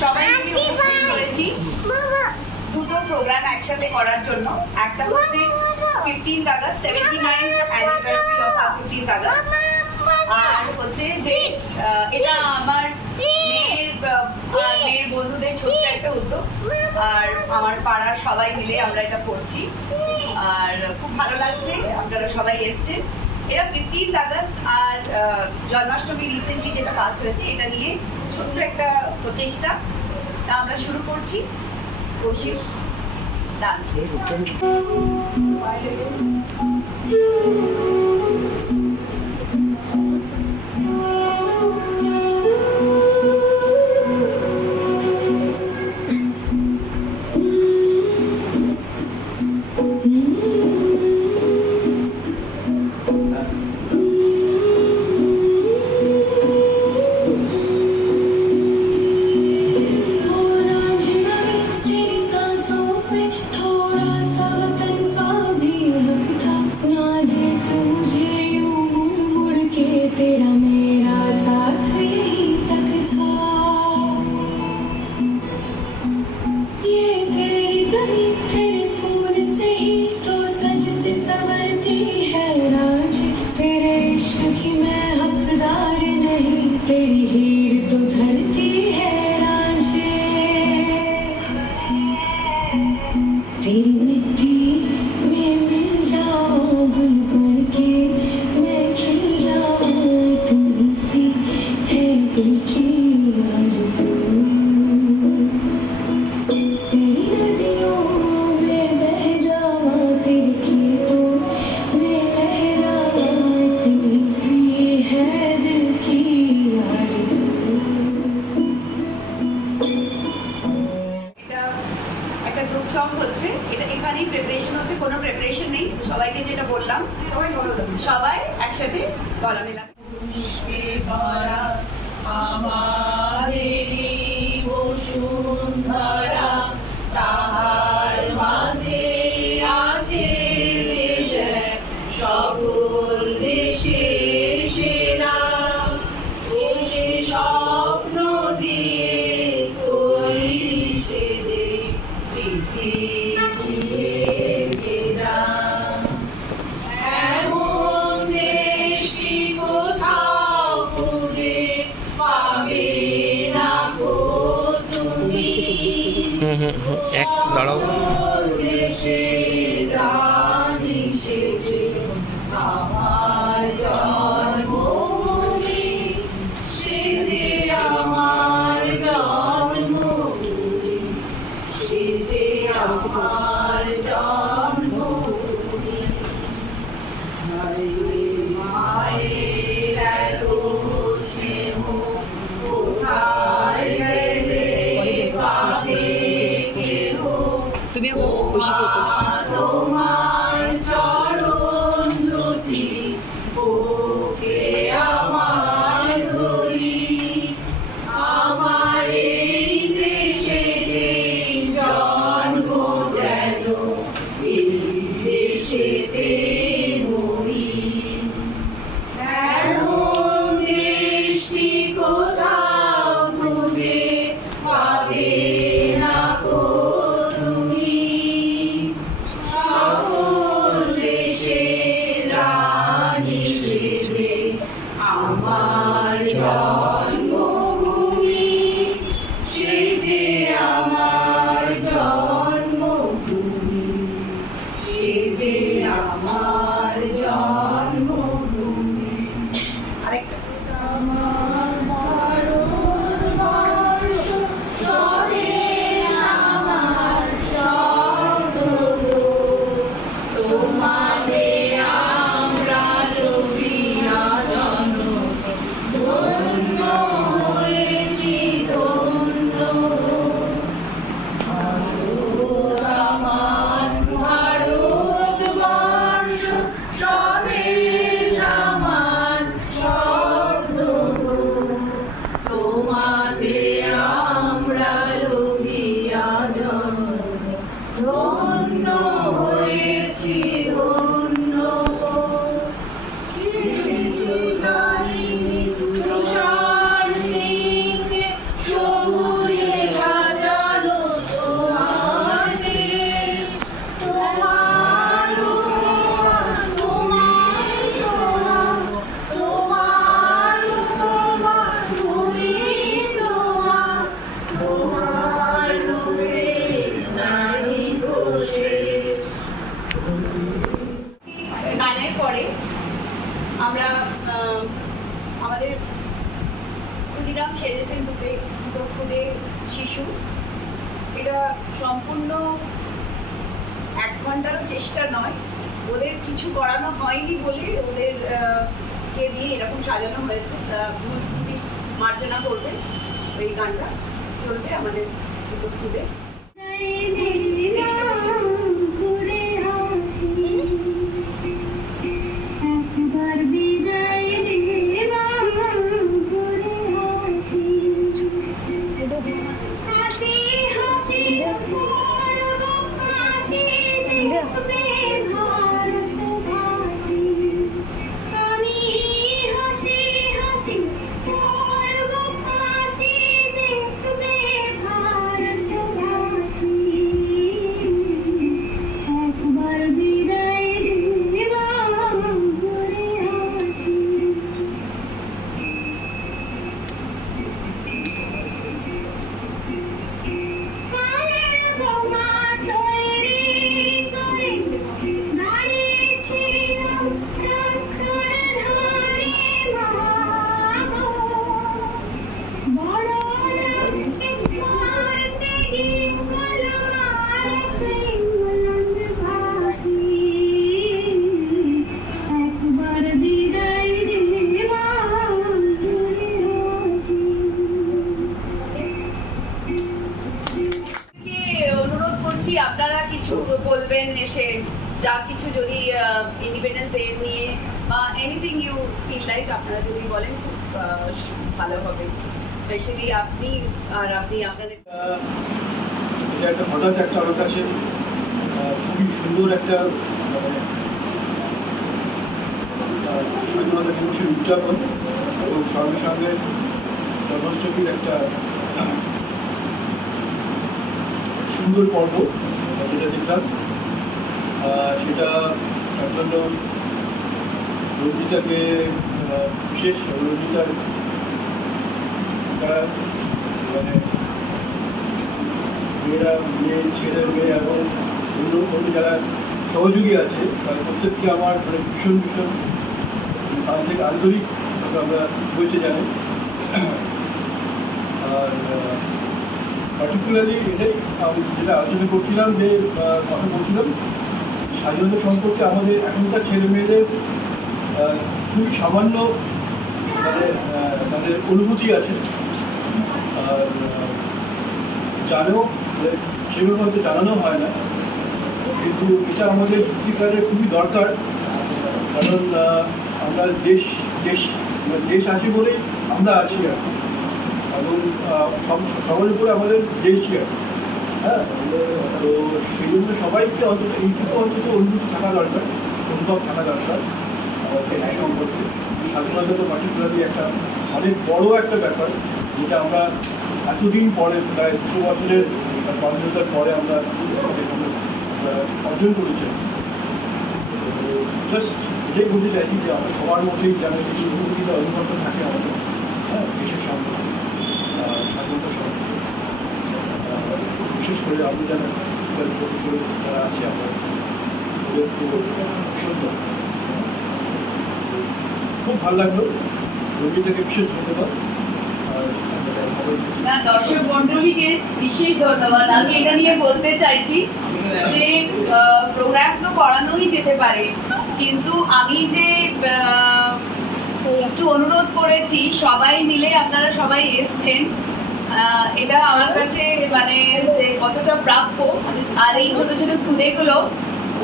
সবাই মিলে উপস্থিত হয়েছি দুটো প্রোগ্রাম একসাথে করার জন্য। একটা হচ্ছে 15th August 79th anniversary of 15th August, আর হচ্ছে যে এটা আমার মেয়ের বন্ধুদের ছোট্ট একটা উদ্যোগ, আর আমার পাড়ার সবাই মিলে আমরা এটা করছি। আর খুব ভালো লাগছে আপনারা সবাই এসছেন। এটা 15th আগস্ট আর জন্মাষ্টমী রিসেন্টলি যেটা পাস হয়েছে, এটা নিয়ে ছোট্ট একটা প্রচেষ্টা। তা আমরা শুরু করছি। কৌশিক ডান। সবাইকে যেটা বললাম, সবাই একসাথে গলা মেলা। তাহার মাঝে আছে সকল দেশের সেনা, সে স্বপ্ন দিয়ে তৈরি সে যে স্মৃতি এক দাঁড়াও। আমার জন্মভূমি, সে যে আমার জন্মভূমি, সে যে আমার জন্মভূমি। মায়ের এত স্নেহ কোথায় গেলে পাবে তুমিও কৌশিক তোমার চরণ দুটি বুকে আমার ধরি, আমার এই দেশে জন্ম যেন এই দেশেতে মরি। এমন দেশটি কোথাও খুঁজে পাবে না গো তুমি, সকল সম্পূর্ণ 1 ঘন্টারও চেষ্টা নয়, ওদের কিছু করানো হয়নি বলে ওদের কে দিয়ে এরকম সাজানো হয়েছে। ভুলপুরি মার্জনা করবে, এই গানটা চলবে আমাদের খুদে। আপনারা কিছু বলবেন এসে, যা কিছু যদি ইন্ডিপেন্ডেন্স ডে নিয়ে বা এনিথিং ইউ ফিল লাইক আপনারা যদি বলেন খুব ভালো হবে, স্পেশালি আপনি আর আপনাদের। এটা একটা হঠাৎ একটা আমার কাছে খুবই সুন্দর একটা স্বাধীনতা দিবসের উদযাপন এবং সঙ্গে সঙ্গে জন্মাষ্টমীর একটা সুন্দর পর্ব যেটা দেখলাম, সেটা তার জন্য রঞ্জিতাকে বিশেষ রঞ্জিতার মানে মেয়েরা ছেলে মেয়ে এবং অন্য যারা সহযোগী আছে তারা প্রত্যেককে আমার মানে ভীষণ ভীষণ তার থেকে আন্তরিকভাবে আমরা শুভেচ্ছা জানাই। আর পার্টিকুলারলি এটাই আমি যেটা আলোচনা করছিলাম, যে কথা বলছিলাম স্বাধীনতা সম্পর্কে আমাদের এখনকার ছেলে মেয়েদের খুবই সামান্য মানে তাদের অনুভূতি আছে, আর জানো সেভাবে হয়তো জানানো হয় না, কিন্তু এটা আমাদের সত্যিকারে খুবই দরকার। কারণ আমরা দেশ আছে বলেই আমরা আছি এখন, এবং সবার উপরে আমাদের দেশই আছে। হ্যাঁ, তো সেই জন্য সবাইকে অন্তত এইটুকু অন্তত অনুভূতি থাকা দরকার, অনুভব থাকা দরকার দেশের সম্পর্কে। স্বাধীনতা তো পার্টিকুলারলি একটা অনেক বড় একটা ব্যাপার, যেটা আমরা এতদিন পরে প্রায় 200 বছরের স্বাধীনতার পরে আমরা অর্জন করেছি। জাস্ট এটাই বলতে চাইছি যে আমরা সবার মধ্যেই যেন কিছু অনুভূতিটা অনুভবটা থাকে আমাদের, হ্যাঁ, দেশের সম্পর্কে, স্বাধীনতা সম্পর্কে। বিশেষ করে আমরা যারা ছোটো ছোটো যারা আছে আমরা ওদের তো ভীষণ খুব ভালো লাগলো। রবীন্দ্রকে বিশেষ ধন্যবাদ। না, দর্শক মন্ডলীকে বিশেষ ধন্যবাদ। আমি এটা নিয়ে বলতে চাইছি যে প্রোগ্রাম তো করানোই যেতে পারে, কিন্তু আমি যে একটু অনুরোধ করেছি সবাই মিলে, আপনারা সবাই এসছেন, এটা আমার কাছে মানে যে কতটা প্রাপ্য। আর এই ছোট ছোট খুদেগুলো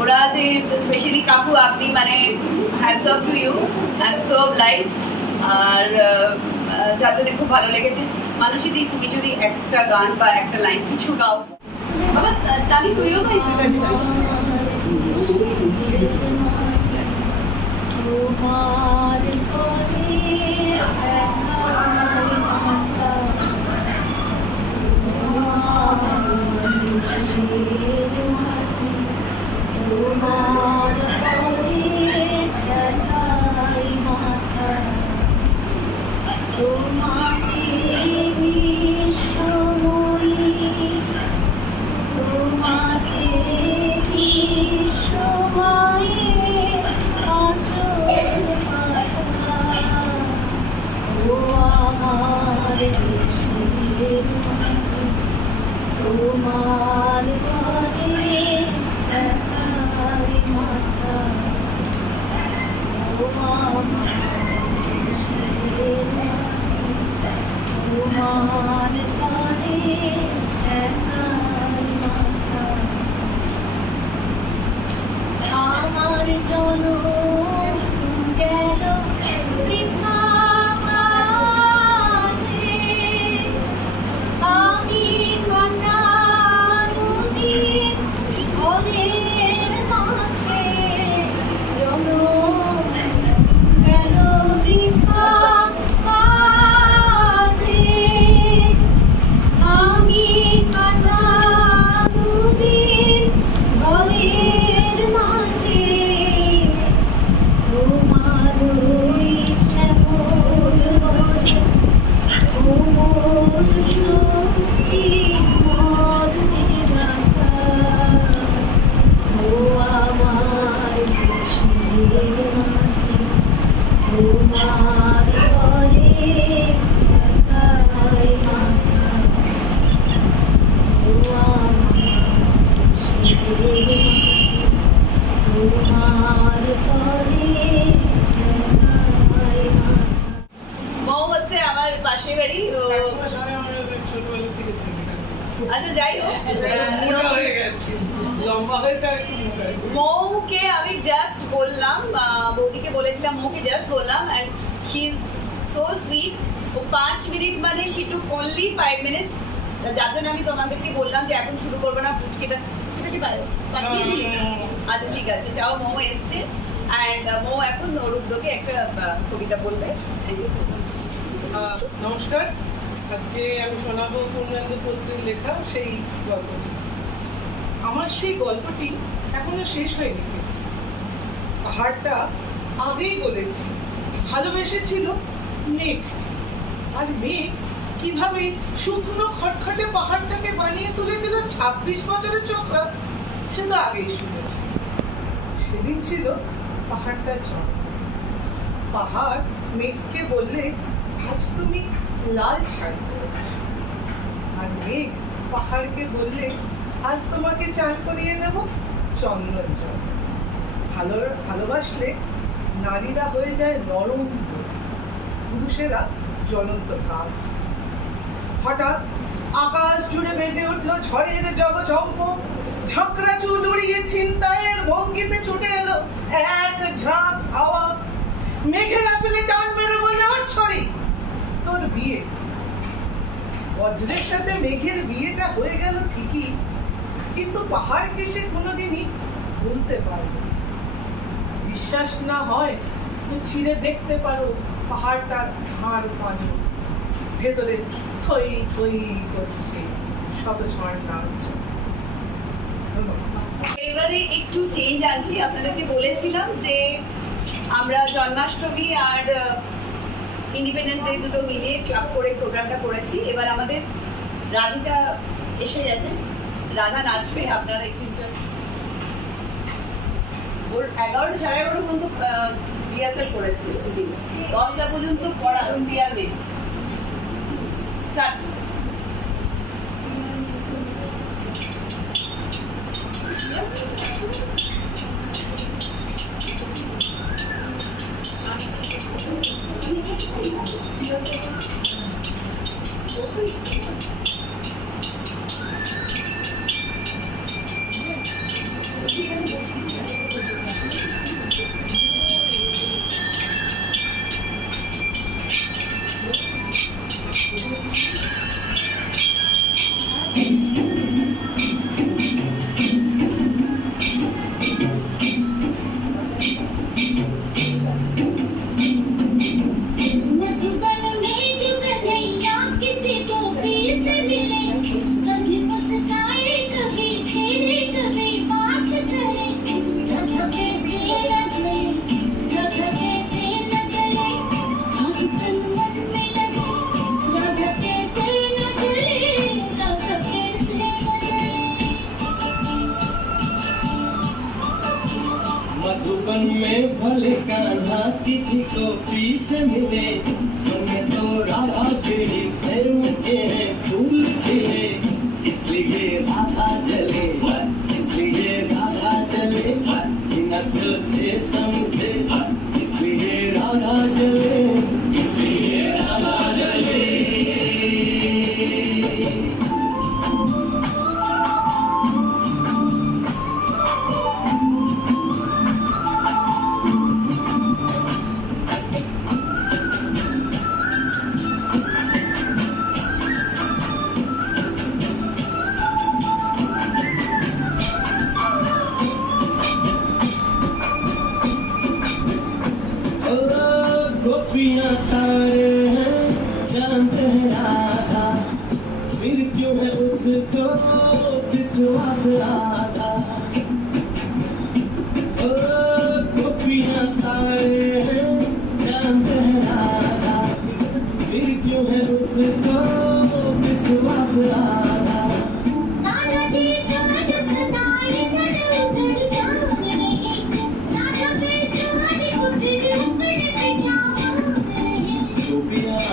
ওরা যে স্পেশালি কাকু, আপনি মানে hats off to you, I am so obliged. আর যার জন্য খুব ভালো লেগেছে। মানুষই তুমি যদি একটা গান বা একটা লাইন কিছু গাও, আবার তানি তুইও ভাই, তুই গাইতে পারিস। তোমার আচ্ছা যাই হোক, মোটা হয়ে গেছি, লম্বা হয়েছে আর একটু মোটা হয়েছে। মৌকে আমি জাস্ট বললাম, বৌদিকে বলেছিলাম, মৌকে জাস্ট বললাম, and she is so sweet. ও 5 মিনিট মানে শি টুক অনলি 5 মিনিটস। যার জন্য আমি তোমাদেরকে বললাম যে এখন শুরু করবো না, পুচকেটা কি পাঠিয়ে দিই। আচ্ছা ঠিক আছে, যাও। মৌ এসছে অ্যান্ড মৌ এখন রুদ্রকে একটা কবিতা বলবে। নমস্কার, আজকে আমি শোনাবো পূর্ণেন্দু পত্রের লেখা সেই গল্পটি। আমার সেই গল্পটি এখনো শেষ হয়নি। পাহাড়টা আগেই বলেছি ভালোবেসেছিল মেঘ, আর মেঘ কিভাবে শুকনো খটখটে পাহাড়টাকে বানিয়ে তুলেছিল 26 বছরের চোখরা, সে তো আগেই শুনেছি। সেদিন ছিল পাহাড়টার জন্ম। পাহাড় মেঘকে বললে, আজ তুমি লাল শাড়ি পরেছ। আর মেঘ পাহাড়কে বললে, আজ তোমাকে চান করিয়ে দেব চন্দন জল। ভালোবাসলে নারীরা হয়ে যায় নরম, পুরুষেরা জ্বলন্ত কাঠ। হঠাৎ আকাশ জুড়ে বেজে উঠলো ঝড়ের জগঝম্প। ঝকড়া চুল উড়িয়ে ছিনতাইয়ের ভঙ্গিতে ছুটে এলো এক ঝাঁক হাওয়া। মেঘের আঁচলে টান মেরে বলে, ছড়ি তোর বিয়ে। বজ্রের সাথে মেঘের বিয়েটা হয়ে গেল ঠিকই, কিন্তু পাহাড়কে সে কোনোদিনই ভুলতে পারবে। বিশ্বাস না হয় তো ছিঁড়ে দেখতে পারো পাহাড়টার হাড় পাঁজর। ভেতরে থই থই করছে শত ঝড় নামছে। এবারে একটু চেঞ্জ আনছি। আপনাদেরকে বলেছিলাম যে আমরা জন্মাষ্টমী আর ইন্ডিপেন্ডেন্স ডে দুটো মিলিয়ে ক্লাব করে প্রোগ্রামটা করেছি। এবার আমাদের রাধিকা এসে গেছে, রাধা নাচবে। আপনারা একটু ওর 11টা সাড়ে 11টা পর্যন্ত রিহার্সাল করেছি, 10টা পর্যন্ত পড়া দেওয়ার মেয়ে। স্টার্ট। मधुबन में भले कान्हा किसी को पी से मिले, मन में तो राधा के प्रेम के फूल खिले। इसलिए राधा जले, इसलिए राधा जले, बिना सोचे समझे, इसलिए राधा जले, इसलिए राधा जले। गोपियाँ तारे हैं जानते हैं राधा, फिर क्यों है उसको विश्वास राधा। गोपियाँ तारे हैं जानते हैं राधा, फिर क्यों है उसको विश्वास राधा।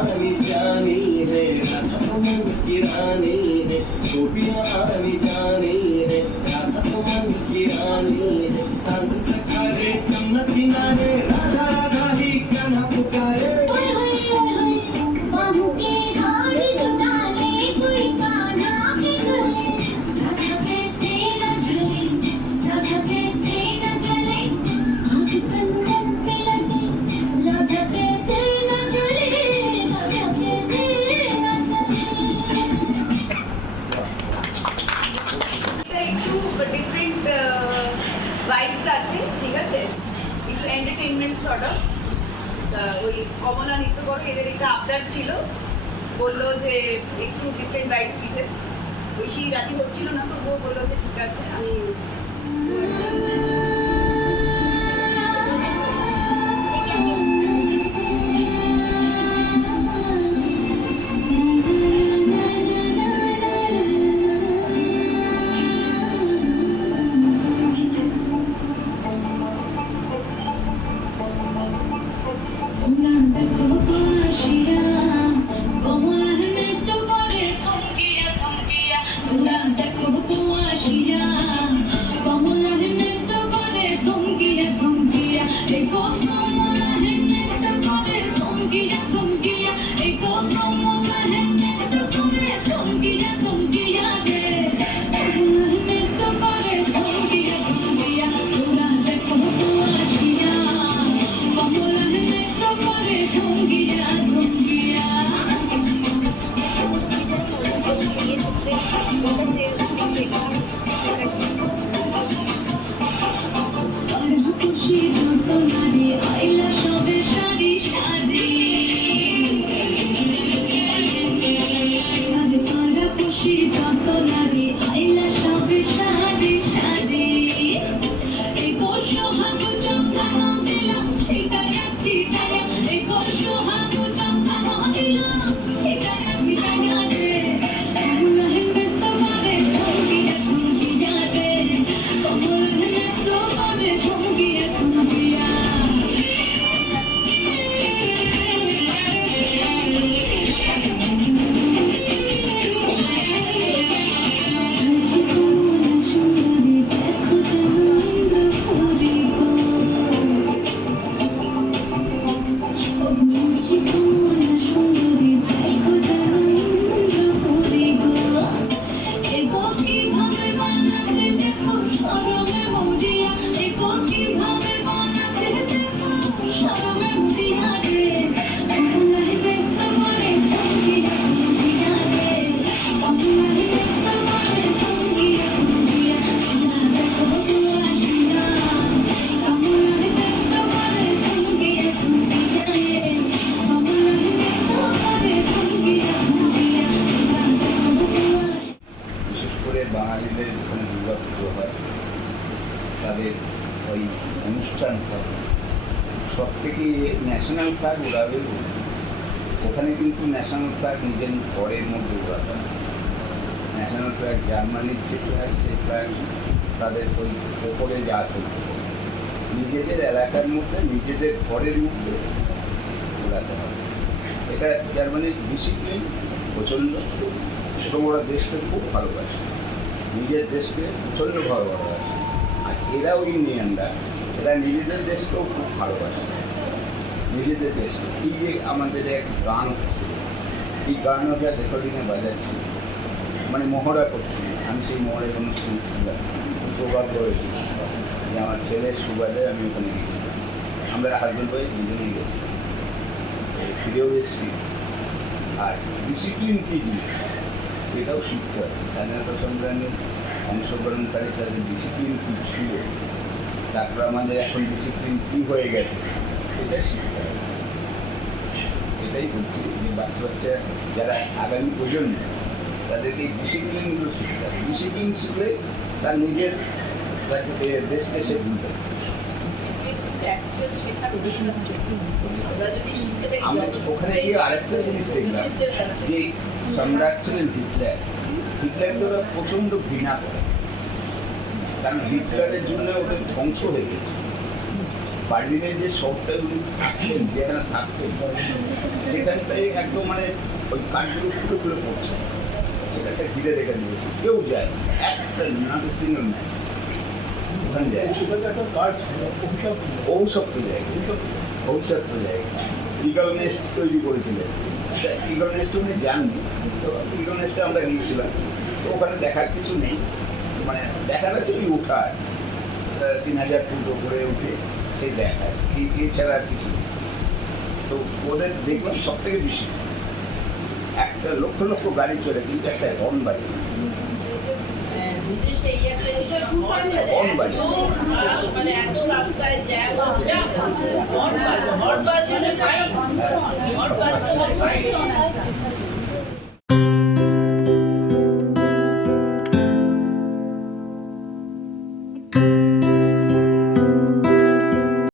आनी जानी है राधा तो मन की रानी है, गोपियाँ आनी जानी है राधा तो मन की रानी है। सांझ सखारे जमुना किनारे राधा राधा ही कान्हा पुकारे। बाहों के हार जुटा ले कोई कान्हा के घर সর্ট অফ। ওই কমলা নৃত্য করো, এদের একটা আবদার ছিল, বললো যে একটু ডিফারেন্ট ভাইবস দিতে। ঐশী রাজি হচ্ছিল না, তবুও বললো যে ঠিক আছে আমি বাঙালিদের ওখানে দুর্গা পুজো হয়, তাদের ওই অনুষ্ঠান হয়। সব থেকে ন্যাশনাল ফ্ল্যাগ উড়াবে ওখানে, কিন্তু ন্যাশনাল ফ্ল্যাগ নিজের ঘরের মধ্যে উড়াবে। ন্যাশনাল ফ্ল্যাগ জার্মানির যে ফ্ল্যাগ, সেই ফ্ল্যাগ তাদের ওই ওপরে যা চলতে নিজেদের এলাকার মধ্যে, নিজেদের ঘরের মধ্যে উড়াতে হবে। এটা জার্মানির ডিসিপ্লিন প্রচণ্ড, এবং ওরা দেশকে খুব ভালোবাসে, নিজের দেশকে প্রচণ্ড ভালোবাসে। আর এরা ওই ইন্ডিয়ানরা, এরা নিজেদের দেশকেও খুব ভালোবাসে, নিজেদের দেশকে। এই যে আমাদের এক গান হচ্ছে, এই গান আমরা রেকর্ডিংয়ে বাজাচ্ছি, মানে মহড়া করছি। আমি সেই মহড়ায় অনুষ্ঠান ছিলাম, সৌভাগ্য হয়েছি যে আমার ছেলের সুবাদে আমি ওখানে গেছিলাম। আমরা হাজব্যান্ড ওয়াইফ দুজনেই গেছিলাম, ফিরেও এসেছি। আর ডিসিপ্লিন কী জিনিস এটাও শিখতে হবে। স্বাধীনতা সংগ্রামে অংশগ্রহণকারী তাদের ডিসিপ্লিন কী ছিল, তারপর আমাদের এখন ডিসিপ্লিন কী হয়ে গেছে, এটা শিখতে হবে। এটাই বলছি যে বাচ্চা বাচ্চা যারা আগামী প্রজন্ম, তাদেরকে এই ডিসিপ্লিনগুলো শিখতে হবে। ডিসিপ্লিন শিখলে তার নিজের দেশকে সে ভুলতে হবে। আমি ওখানে গিয়ে আরেকটা জিনিস দেখলাম যে সম্রাট ছিলেন হিটলার। হিটলারকে ওরা প্রচণ্ড ঘৃণা করে, কারণ হিটলারের জন্য ওদের ধ্বংস হয়ে গেছে। বার্লিনের যে শহরটা থাকতেন, যেখানে থাকতেন, সেখানটাই একদম মানে ওই কাঠগুলো খুলে খুলে পড়ছে, সেটাকে ঘিরে রেখে দিয়েছে। কেউ যায়, একটা নট এ সিঙ্গল ম্যান ওখানে যায়। একটা কার্ড ঔষধ জায়গা, ঔষধ জায়গা ইগল নেস্ট তৈরি করেছিলেন। ইগল নেস্ট উনি যাননি, তো ইগল নেস্টে আমরা গিয়েছিলাম। তো ওখানে দেখার কিছু নেই, মানে দেখার আছে ওই উঠার 3000 ফুট উপরে উঠে সেই দেখায়, এছাড়া আর কিছু নেই। তো ওদের দেখলাম সব থেকে বেশি একটা লক্ষ লক্ষ গাড়ি চলে, কিন্তু একটা হর্ন বাজে। হর্ন বাজে। মানে এত রাস্তায় জ্যাম হর্ন বাজে ফাইন।